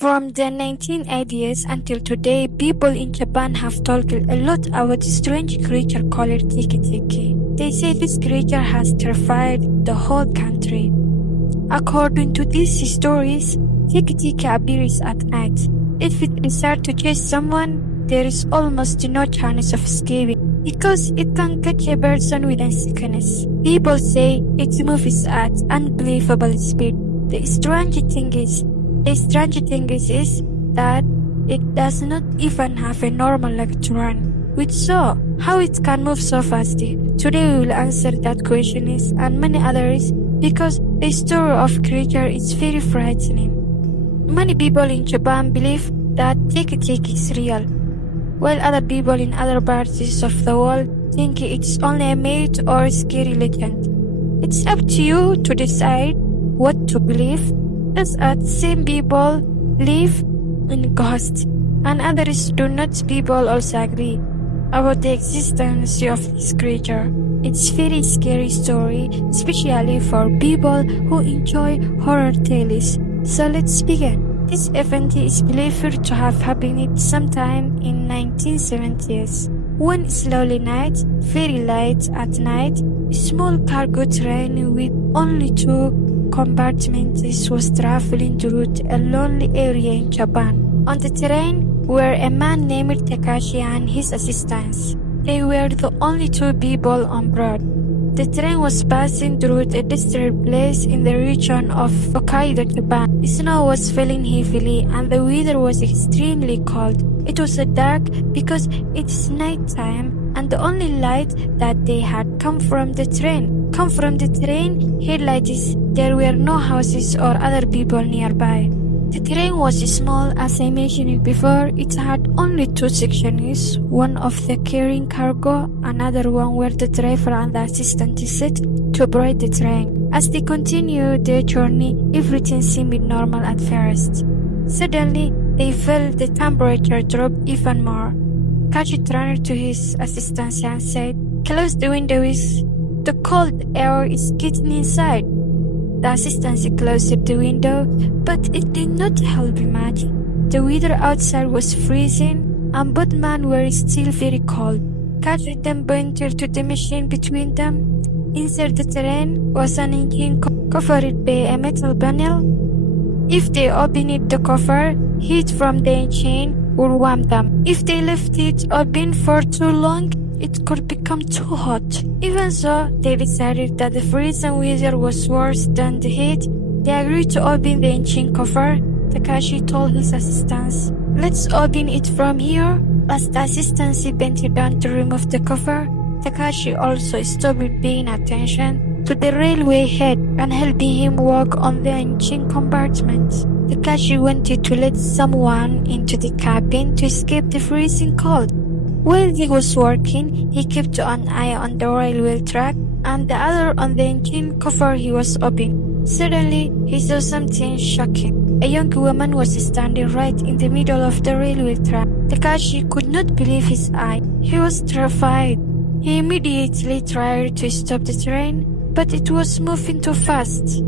From the 1980s until today, people in Japan have talked a lot about a strange creature called Teke Teke. They say this creature has terrified the whole country. According to these stories, Teke Teke appears at night. If it decides to chase someone, there is almost no chance of escaping because it can catch a person within seconds. People say it moves at unbelievable speed. The strange thing is that it does not even have a normal leg to run. Which so, how it can move so fast? Today we will answer that question and many others because the story of creature is very frightening. Many people in Japan believe that Teke Teke is real, while other people in other parts of the world think it's only a myth or a scary legend. It's up to you to decide what to believe. As some people believe in ghosts, and others do not. People also agree about the existence of this creature. It's a very scary story, especially for people who enjoy horror tales. So let's begin. This event is believed to have happened sometime in 1970s. One slowly night, very late at night, a small cargo train with only 2 compartments was traveling through a lonely area in Japan. On the train were a man named Takashi and his assistants. They were the only 2 people on board. The train was passing through a desert place in the region of Hokkaido, Japan. Snow was falling heavily and the weather was extremely cold. It was dark because it's nighttime and the only light that they had come from the train headlights. There were no houses or other people nearby. The train was small, as I mentioned before. It had only 2 sections, one of the carrying cargo, another one where the driver and the assistant sit to operate the train. As they continued their journey, everything seemed normal at first. Suddenly, they felt the temperature drop even more. Kaji turned to his assistant and said, "Close the windows. The cold air is getting inside." The assistant closed the window, but it did not help much. The weather outside was freezing, and both men were still very cold. Kaji then pointed to the machine between them. Inside the train was an engine covered by a metal panel. If they opened the cover, heat from the engine would warm them. If they left it open for too long, it could become too hot. Even so, they decided that the freezing weather was worse than the heat. They agreed to open the engine cover. Takashi told his assistants, "Let's open it from here." As the assistants bent down to remove the cover, Takashi also stopped paying attention to the railway head and helping him walk on the engine compartment. Takashi wanted to let someone into the cabin to escape the freezing cold. While he was working, he kept an eye on the railway track and the other on the engine cover he was opening. Suddenly, he saw something shocking. A young woman was standing right in the middle of the railway track. Takashi could not believe his eyes. He was terrified. He immediately tried to stop the train, but it was moving too fast.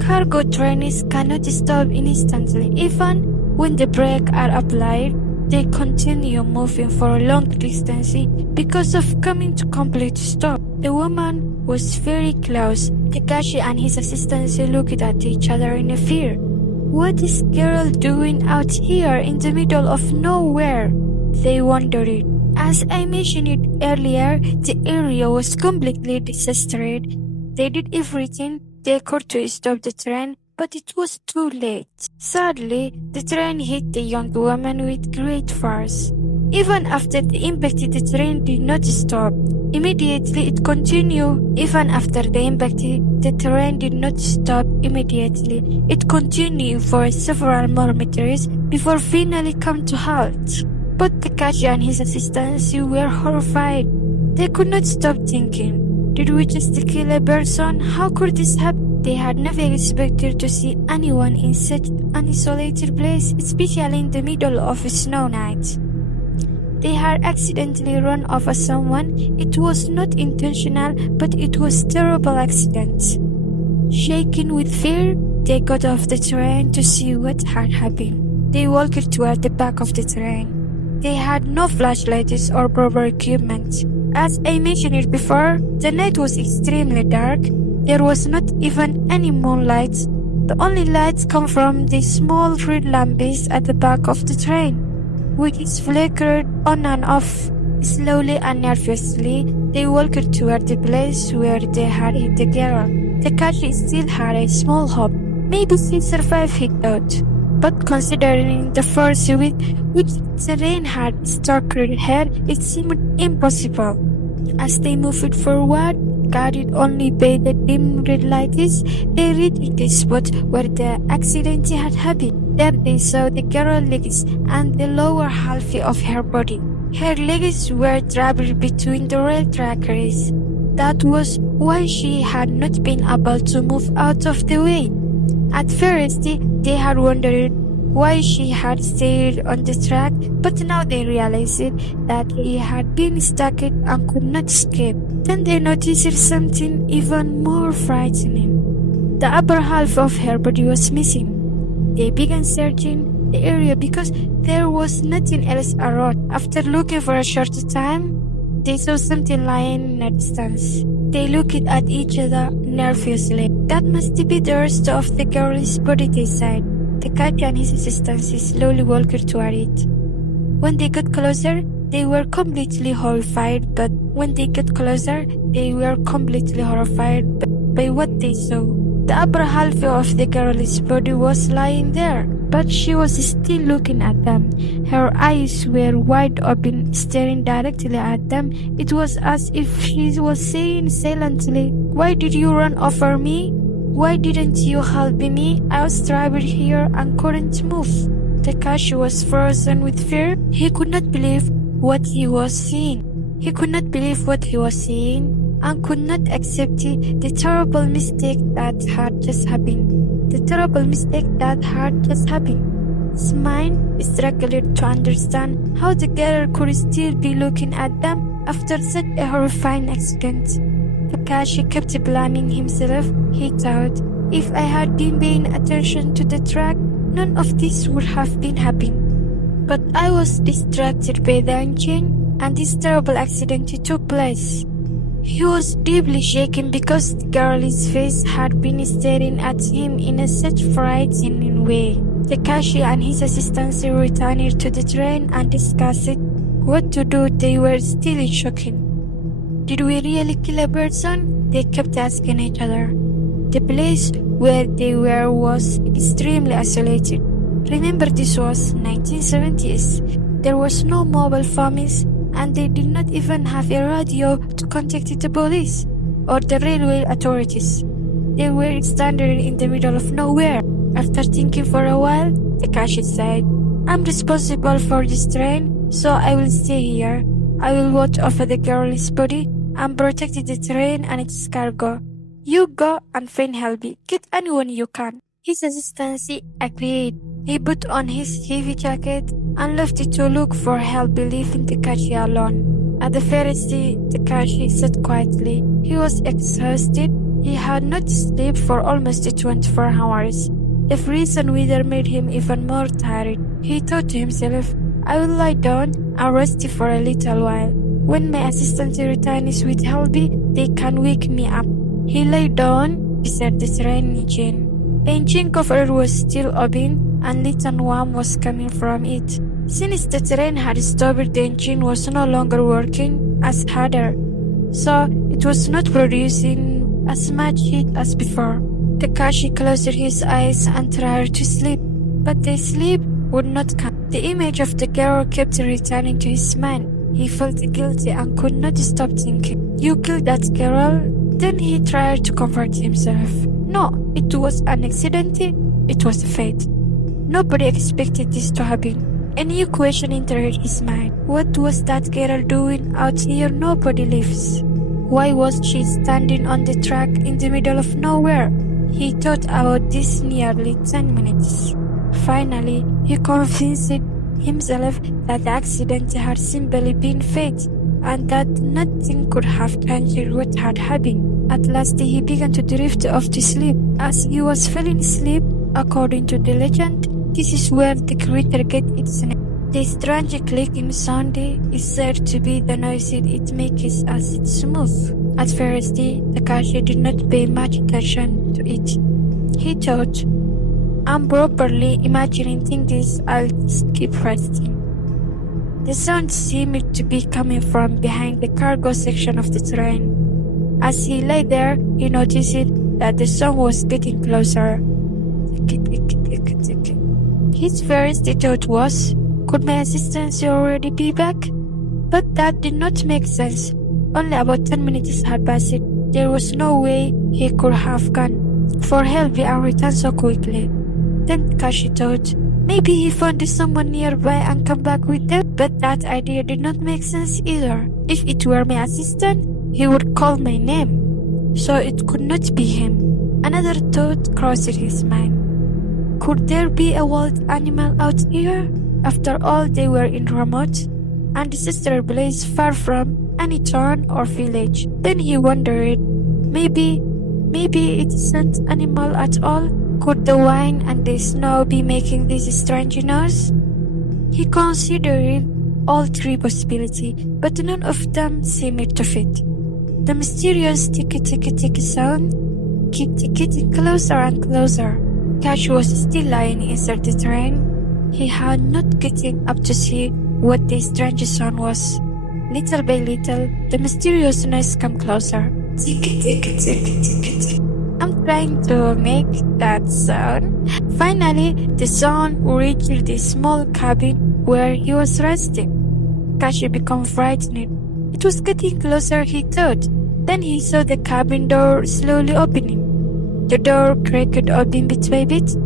Cargo trains cannot stop instantly. Even when the brakes are applied, they continue moving for a long distance because of coming to complete stop. The woman was very close. Takashi and his assistants looked at each other in fear. What is girl doing out here in the middle of nowhere? They wondered. As I mentioned earlier, the area was completely disastered. They did everything they could to stop the train, but it was too late. Sadly, the train hit the young woman with great force. Even after the impact, the train did not stop. Immediately, it continued. Even after the impact, the train did not stop immediately. It continued for several more meters before finally come to halt. Both Takashi and his assistants were horrified. They could not stop thinking, did we just kill a person? How could this happen? They had never expected to see anyone in such an isolated place, especially in the middle of a snow night. They had accidentally run over someone. It was not intentional, but it was a terrible accident. Shaking with fear, They got off the train to see what had happened. They walked toward the back of the train. They had no flashlights or proper equipment. As I mentioned before, the night was extremely dark. There was not even any moonlight. The only lights come from the small red lamps at the back of the train, which flickered on and off. Slowly and nervously, they walked toward the place where they had hit the girl. Takashi still had a small hope. Maybe she'd survive, he thought. But considering the force with which the rain had struck her head, it seemed impossible. As they moved forward, guided only by the dim red lights, they reached the spot where the accident had happened. There they saw the girl's legs and the lower half of her body. Her legs were trapped between the rail trackers. That was why she had not been able to move out of the way. At first, they had wondered why she had stayed on the track, but now they realized that he had been stuck and could not escape. Then they noticed something even more frightening. The upper half of her body was missing. They began searching the area because there was nothing else around. After looking for a short time, they saw something lying in the distance. They looked at each other nervously. That must be the rest of the girl's body, they said. Takashi and his assistants slowly walked toward it. When they got closer, they were completely horrified by what they saw. The upper half of the girl's body was lying there, but she was still looking at them. Her eyes were wide open, staring directly at them. It was as if she was saying silently, "Why did you run over me? Why didn't you help me? I was trapped here and couldn't move." Takashi was frozen with fear. He could not believe what he was seeing. And could not accept the terrible mistake that had just happened. His mind struggled to understand how the girl could still be looking at them after such a horrifying accident. Takashi kept blaming himself. He thought, if I had been paying attention to the track, none of this would have been happening. But I was distracted by the engine, and this terrible accident took place. He was deeply shaken because the girl's face had been staring at him in such frightening way. Takashi and his assistants returned to the train and discussed what to do. They were still in shock. Did we really kill a person? They kept asking each other. The place where they were was extremely isolated. Remember, this was 1970s. There was no mobile phones, and they did not even have a radio to contact the police or the railway authorities. They were stranded in the middle of nowhere. After thinking for a while, Takashi said, "I'm responsible for this train, so I will stay here. I will watch over the girl's body and protect the train and its cargo. You go and find help. Get anyone you can." His assistant agreed. He put on his heavy jacket and left to look for help, leaving Takashi alone. At the first, Takashi sat quietly. He was exhausted. He had not slept for almost 24 hours. The freezing weather made him even more tired. He thought to himself, "I will lie down and rest for a little while. When my assistant returns with help, they can wake me up." He lay down beside the train engine. The engine cover was still open and little warmth was coming from it. Since the train had stopped, the engine was no longer working as harder, so it was not producing as much heat as before. Takashi closed his eyes and tried to sleep, but the sleep would not come. The image of the girl kept returning to his mind. He felt guilty and could not stop thinking, "You killed that girl?" Then he tried to comfort himself. No, it was an accident. It was fate. Nobody expected this to happen. A new question entered his mind. What was that girl doing out here nobody lives? Why was she standing on the track in the middle of nowhere? He thought about this nearly 10 minutes. Finally, he convinced himself that the accident had simply been fate. and that nothing could have changed what had happened. At last he began to drift off to sleep. As he was falling asleep, according to the legend, this is where the creature gets its name. The strange clicking sound is said to be the noise it makes as it moves. At first, Takashi did not pay much attention to it. He thought, I'm properly imagining things, I'll just keep resting. The sound seemed to be coming from behind the cargo section of the train. As he lay there, he noticed that the sound was getting closer. His first thought was, could my assistant already be back? But that did not make sense. Only about 10 minutes had passed. There was no way he could have gone for help and returned so quickly. Then Takashi thought, maybe he found someone nearby and come back with them. But that idea did not make sense either. If it were my assistant, he would call my name. So it could not be him. Another thought crossed his mind. Could there be a wild animal out here? After all, they were in remote and disaster place far from any town or village. Then he wondered, maybe it isn't animal at all. Could the wind and the snow be making this strange noise? He considered all three possibilities, but none of them seemed to fit. The mysterious Teke Teke Teke sound kept getting closer and closer. Cash was still lying inside the train. He had not gotten up to see what the strange sound was. Little by little, the mysterious noise came closer. I'm trying to make that sound. Finally, the sound reached the small cabin where he was resting. Kashi became frightened. It was getting closer, he thought. Then he saw the cabin door slowly opening. The door cracked open bit by bit.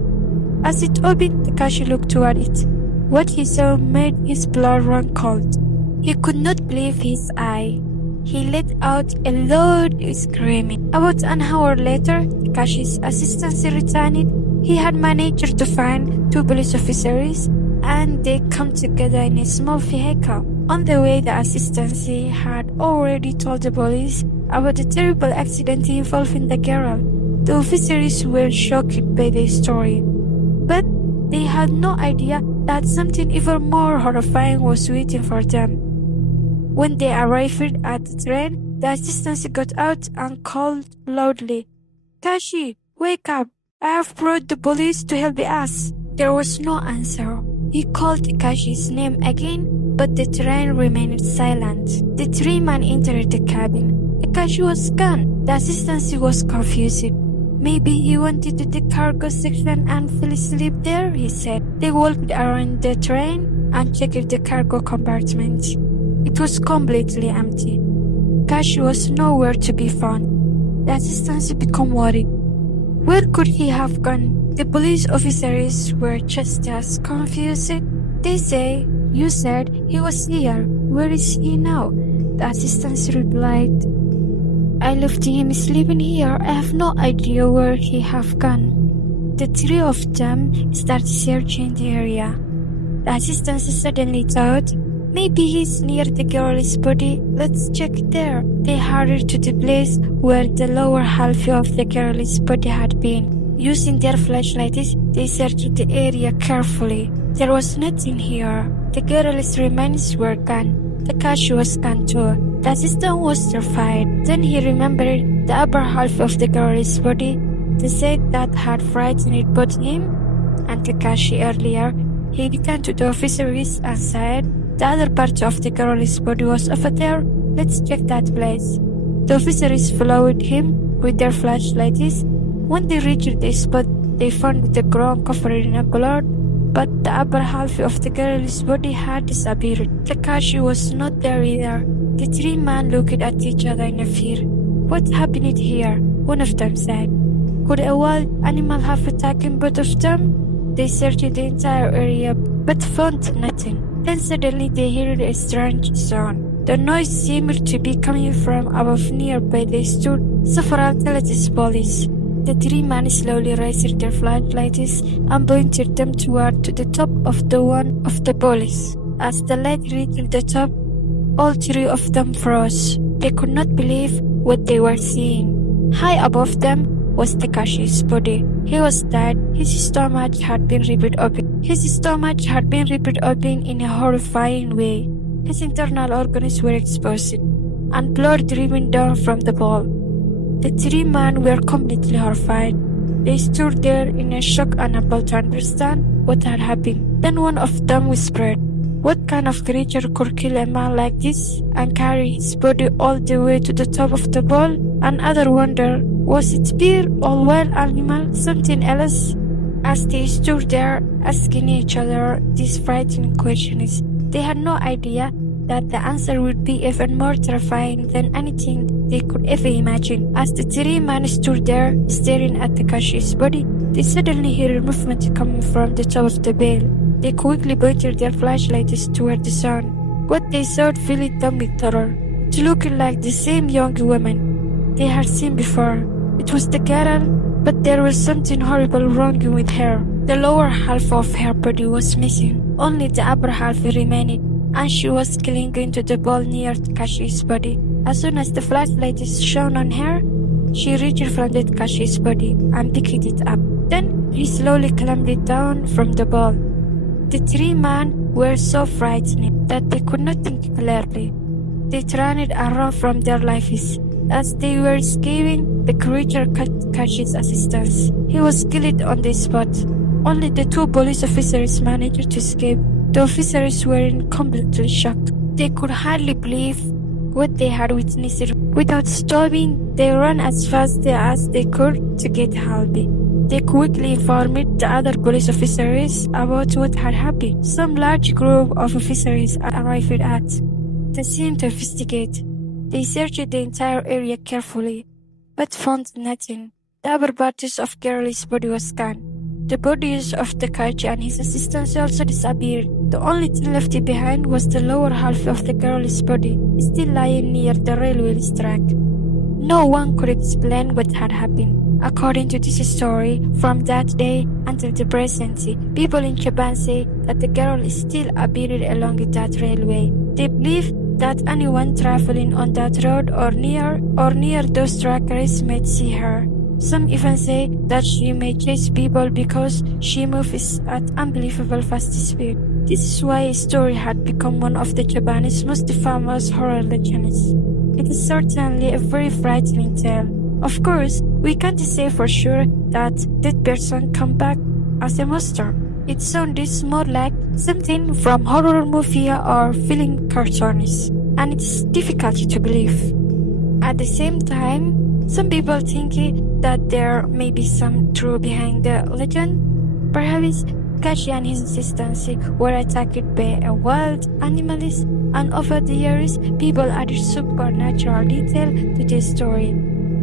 As it opened, Takashi looked toward it. What he saw made his blood run cold. He could not believe his eye. He let out a loud screaming. About an hour later, Takashi's assistant returned. He had managed to find two police officers, and they come together in a small vehicle. On the way, the assistant had already told the police about the terrible accident involving the girl. The officers were shocked by the story, but they had no idea that something even more horrifying was waiting for them. When they arrived at the train, the assistant got out and called loudly, Kashi, wake up! I have brought the police to help us. There was no answer. He called Kashi's name again, but the train remained silent. The three men entered the cabin. Kashi was gone. The assistant was confused. Maybe he went into the cargo section and fell asleep there, he said. They walked around the train and checked the cargo compartment. It was completely empty. Kashi was nowhere to be found. The assistant became worried. Where could he have gone? The police officers were just as confused. They say, you said he was here. Where is he now? The assistant replied, I left him sleeping here. I have no idea where he have gone. The three of them started searching the area. The assistant suddenly thought, maybe he's near the girl's body. Let's check there. They hurried to the place where the lower half of the girl's body had been. Using their flashlights, they searched the area carefully. There was nothing here. The girl's remains were gone. Takashi was gone too. The assistant was terrified. Then he remembered the upper half of the girl's body, the set that had frightened both him and Takashi earlier. He began to the officers and said, the other part of the girl's body was over there. Let's check that place. The officers followed him with their flashlights. When they reached the spot, they found the ground covered in blood, but the upper half of the girl's body had disappeared. Takashi was not there either. The three men looked at each other in fear. What happened here? One of them said. Could a wild animal have attacked both of them? They searched the entire area but found nothing. Then suddenly they heard a strange sound. The noise seemed to be coming from above nearby. They stood several teletis police. The three men slowly raised their flashlights and pointed them toward the top of the one of the police. As the light reached the top, All three of them froze. They could not believe what they were seeing. High above them was Takashi's body. He was dead. His stomach had been ripped open. His stomach had been ripped open in a horrifying way. His internal organs were exposed, and blood dripping down from the ball. The three men were completely horrified. They stood there in a shock, unable to understand what had happened. Then one of them whispered, "What kind of creature could kill a man like this and carry his body all the way to the top of the ball?" Another wondered, was it bear or wild animal, something else? As they stood there asking each other these frightening questions, they had no idea that the answer would be even more terrifying than anything they could ever imagine. As the three men stood there staring at Takashi's body, they suddenly heard movement coming from the top of the bale. They quickly pointed their flashlights toward the sun. What they saw filled them with terror. It looked like the same young woman they had seen before. It was the girl, but there was something horrible wrong with her. The lower half of her body was missing. Only the upper half remained, and she was clinging to the ball near Takashi's body. As soon as the flashlight shone on her, she reached from Takashi's body and picked it up. Then he slowly climbed it down from the ball. The three men were so frightened that they could not think clearly. They turned around from their lives. As they were escaping, the creature cut Takashi's assistance. He was killed on the spot. Only the two police officers managed to escape. The officers were in completely shocked. They could hardly believe what they had witnessed. Without stopping, they ran as fast as they could to get help. They quickly informed the other police officers about what had happened. Some large group of officers arrived at the scene to investigate. They searched the entire area carefully, but found nothing. The upper parts of Carly's body was gone. The bodies of Takashi and his assistants also disappeared. The only thing left behind was the lower half of the girl's body, still lying near the railway track. No one could explain what had happened. According to this story, from that day until the present, people in Japan say that the girl is still buried along that railway. They believe that anyone traveling on that road or near those trackers might see her. Some even say that she may chase people because she moves at unbelievable fast speed. This is why the story had become one of the Japanese most famous horror legends. It is certainly a very frightening tale. Of course, we can't say for sure that that person come back as a monster. It sounds more like something from horror movie or film cartoons, and it's difficult to believe. At the same time, some people think that there may be some truth behind the legend. Perhaps Takashi and his assistants were attacked by a wild animals, and over the years, people added supernatural detail to the story.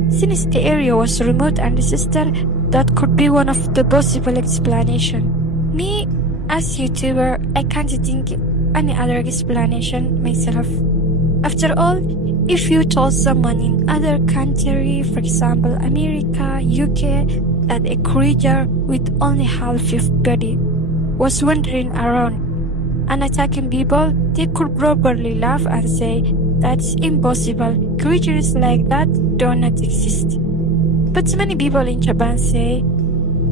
Since the area was remote and disaster, that could be one of the possible explanations. Me, as YouTuber, I can't think any other explanation myself. After all, if you told someone in other country, for example America, UK, that a creature with only half of body was wandering around and attacking people, they could probably laugh and say, "That's impossible. Creatures like that do not exist." But many people in Japan say,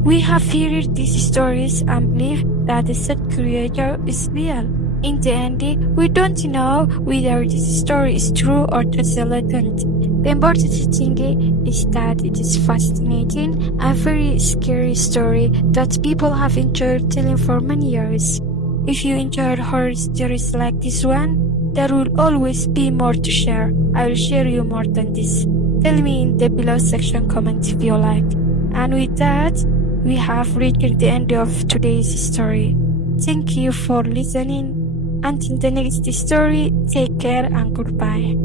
"We have heard these stories and believe that the said creature is real." In the end, we don't know whether this story is true or just a legend. The important thing is that it is fascinating and very scary story that people have enjoyed telling for many years. If you enjoyed horror stories like this one, there will always be more to share. I will share you more than this. Tell me in the below section comment if you like. And with that, we have reached the end of today's story. Thank you for listening. Until the next story, take care and goodbye.